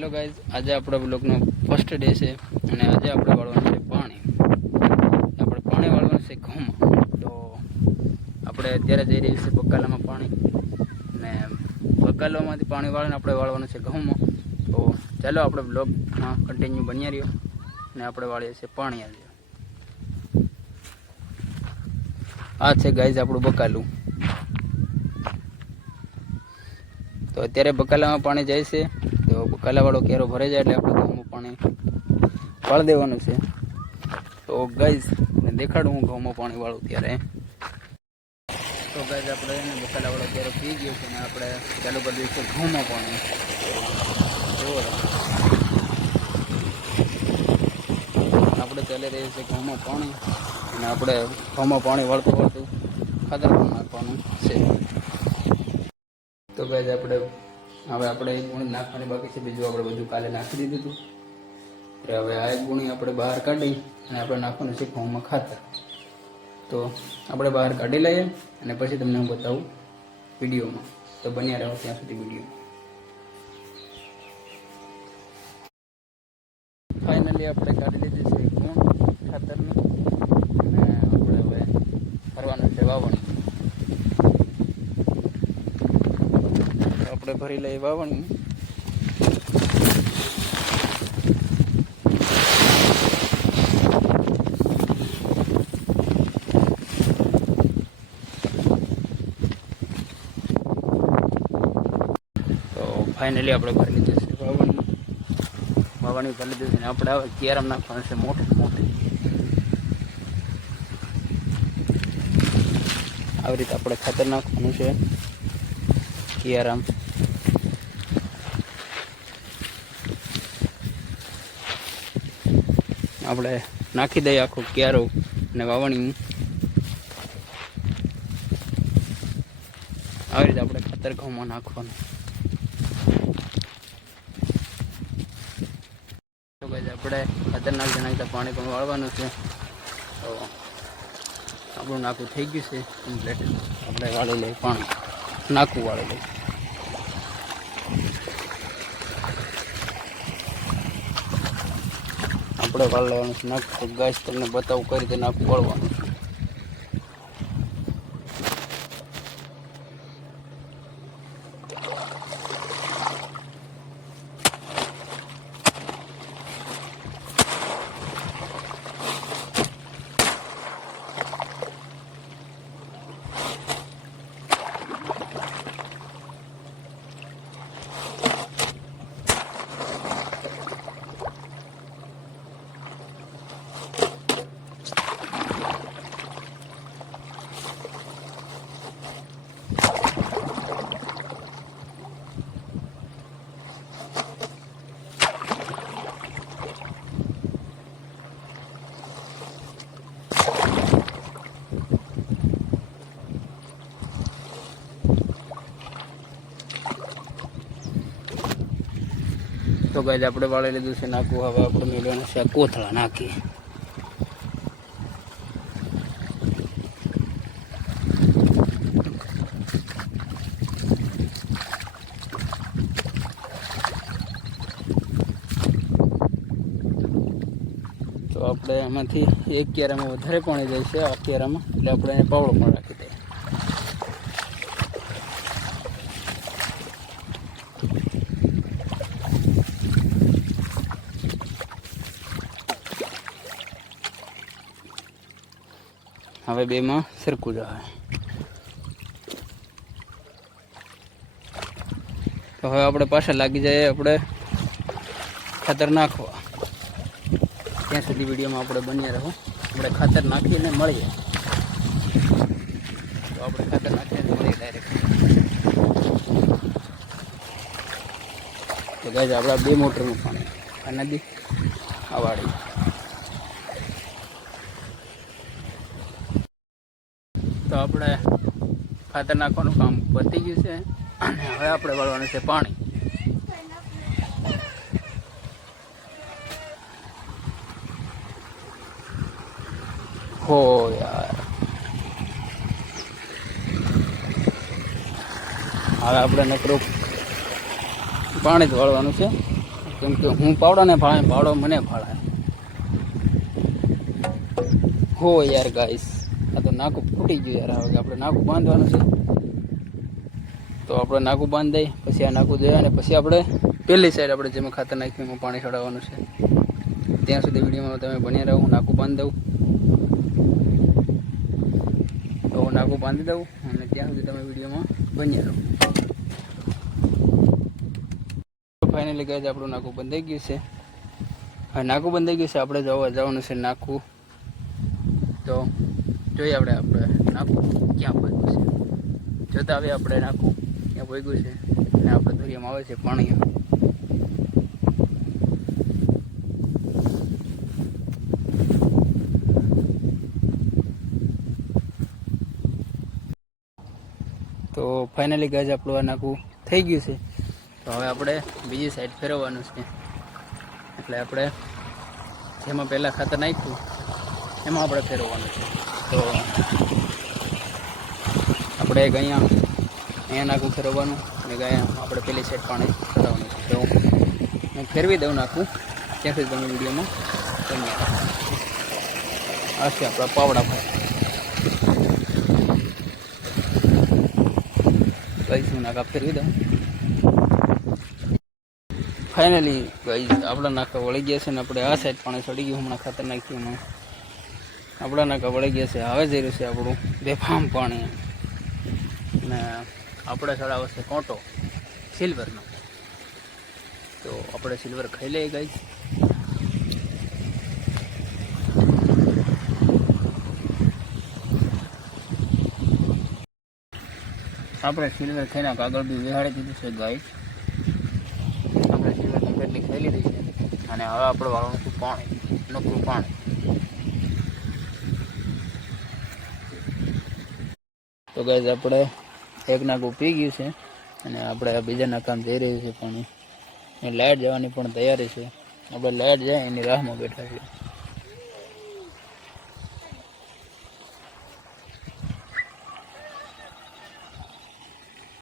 Hello guys, આજે આપણા બ્લોગનો first day છે અને આજે આપણે વાળવાનું છે પાણી. આપણે પાણી વાળવાનું છે ઘઉંમાં. તો આપણે અત્યારે જઈ રહી છે બકાલામાં પાણી, અને બકાલામાંથી પાણી વાળીને આપણે વાળવાનું છે ઘઉંમાં. તો ચાલો આપણે બ્લોગમાં કન્ટિન્યુ બન્યા રહ્યો અને આપણે વાળીએ છીએ પાણી. આજે આ છે ગાઈઝ આપણું બકાલું. તો અત્યારે બકાલામાં પાણી જાય છે. તો બકાલાવાળો કેરો ભરાઈ જાય એટલે આપણે ઘઉંમાં પાણી વાળી દેવાનું છે. તો ગાઈઝ દેખાડું હું ઘઉંમાં પાણી વાળું ત્યારે. તો ગાઈઝ આપણે એને બકાલાવાળો કેરો પી ગયો છે અને આપણે ચાલુ કરી દઈશું છે ઘઉંમાં પાણી. આપણે ચાલી રહી છે ઘઉંમાં પાણી, અને આપણે ઘઉંમાં પાણી વાળતું વાળતું ખાતર પણ નાખવાનું છે. તો ગાઈઝ આપણે એક ગુણી નાખવાની બાકી છે. બીજું આપણે બધું કાલે નાખી દીધું હતું. એટલે હવે આ એક ગુણી આપણે બહાર કાઢી અને આપણે નાખવાનું છે ઘઉંમાં ખાતર. તો આપણે બહાર કાઢી લઈએ અને પછી તમને હું બતાવું વિડીયોમાં. તો બન્યા રહો ત્યાં સુધી વિડીયો. ફાઇનલી આપણે કાઢી લીધી છે ગુણ ખાતરની, અને આપણે હવે કરવાનું છે વાવણી. આપણે ભરી લઈએ વાવણી. તો ફાઇનલી આપણે ભરી લીધું છે વાવણી ભરી લીધું છે, અને આપણે હવે કેરમ નાખવાનું છે મોટે મોટે. આવી રીતે આપણે ખાતર નાખવાનું છે કિયારામ. આપણે નાખી દઈએ આખું ક્યારો અને વાવણી. આવી રીતે આપણે ખાતર ઘઉંમાં નાખવાનું. તો ગાઈઝ આપણે ખાતર નાખતા પાણી પણ વાળવાનું છે. તો આપણું નાખું થઈ ગયું છે કમ્પ્લીટ. આપણે વાળી લઈએ પાણી, નાખું વાળી લઈએ. આપણે વાળી લેવાનું છે નાખું. ગાઈસ તમને બતાવું કઈ રીતે નાખું વાળવાનું છે. તો ગાઈઝ આપણે વાળી લીધું છે નાખવું. હવે આપણે મેળવાનું છે કોથળા નાખી. તો આપણે એમાંથી એક કેરામાં વધારે પાણી જાય છે આ કેરામાં, એટલે આપણે એને પાવડો પણ રાખી દઈએ. હવે બેમાં સરખું જાય. તો હવે આપણે પાછા લાગી જાય આપણે ખાતર નાખવા. ત્યાં સુધી વિડીયોમાં આપણે બન્યા રહો. આપણે ખાતર નાખીને મળીએ. તો આપણે ખાતર નાખીને મળીએ ડાયરેક્ટ. તો ગાઈઝ આપણા 2 મોટરનું પાણી આ નદી આ વાડી. તો આપણે ખાતર નાખવાનું કામ પતી ગયું છે, અને હવે આપણે વાળવાનું છે પાણી. હો યાર, હવે આપણે નકરું પાણી જ વાળવાનું છે. કેમ કે હું પાવડો ને ફાળે, પાવડો મને ફાળે. હો યાર ગાઈસ, આ તો નાકું ફૂટી ગયું યાર. હવે આપણે નાકું બાંધવાનું છે, તો આપણે નાકું બાંધી દઈએ, પછી આ નાકું ધોયા અને પછી આપણે પહેલી સાઈડ આપણે જેમાં ખાતર નાખ્યું એમાં પાણી ચડાવવાનું છે. ત્યાં સુધી વિડીયોમાં તમે બન્યા રહો. હું નાકું બાંધી દઉં, તો હું નાકું બાંધી દઉં અને ત્યાં સુધી તમે વિડીયોમાં બન્યા રહો. ફાઇનલી ગાઈસ આપણું નાકું બંધાઈ ગયું છે. હવે નાકું બંધાઈ ગયું છે, આપણે જવાનું છે નાકું. તો જોઈએ આપણે નાકું ક્યાં પહોંચ્યું છે. જોતા આવીએ આપણે નાકું ક્યાં પહોંચ્યું છે. અને આપણે દરિયામાં આવે છે પાણી. તો ફાઇનલી ગાઈસ આપણું આ નાકું થઈ ગયું છે. તો હવે આપણે બીજી સાઈડ ફેરવવાનું છે. એટલે આપણે જેમાં પહેલાં ખાતર નાખ્યું એમાં આપણે ફેરવવાનું છે. તો આપણે અહીંયા નાખું ફેરવવાનું અને આપણે પેલી સાઈડ પાણી ચડાવવાનું છે. તો હું ફેરવી દઉં નાખું, ત્યાં સુધી તમે વિડીયોમાં બની આ છે આપણા પાવડા ભાઈ. ગાઈસ હું નાકા ફેરવી દઉં. ફાઇનલી ગાઈસ આપણા નાકા વળી ગયા છે ને આપણે આ સાઈડ પાણી ચડી ગયું. હમણાં ખાતર નાખ્યું એમાં આપણા નાકા વળી ગયા છે. હવે જઈ રહ્યું છે આપણું બેફામ પાણી ને આપણે ચડાવો છે કોટો સિલ્વરનો. તો આપણે સિલ્વર ખાઈ લઈએ ગાઈસ. આપણે સિલ્વર ખાઈને કાગળ બી વિહાડી દીધું છે ગાઈસ. આપણે સિલ્વરની કેટલી ખાઈ લીધી છે અને હવે આપણે વાળવાનું છે પાણી, નકરું પાણી. તો ગાઈસ આપણે એક નાકું પી ગયું છે અને આપણે બીજા નાકામાં જઈ રહ્યું છે પાણી. લાઇટ જવાની પણ તૈયારી છે. આપણે લાઇટ જાય એની રાહમાં બેઠા છીએ.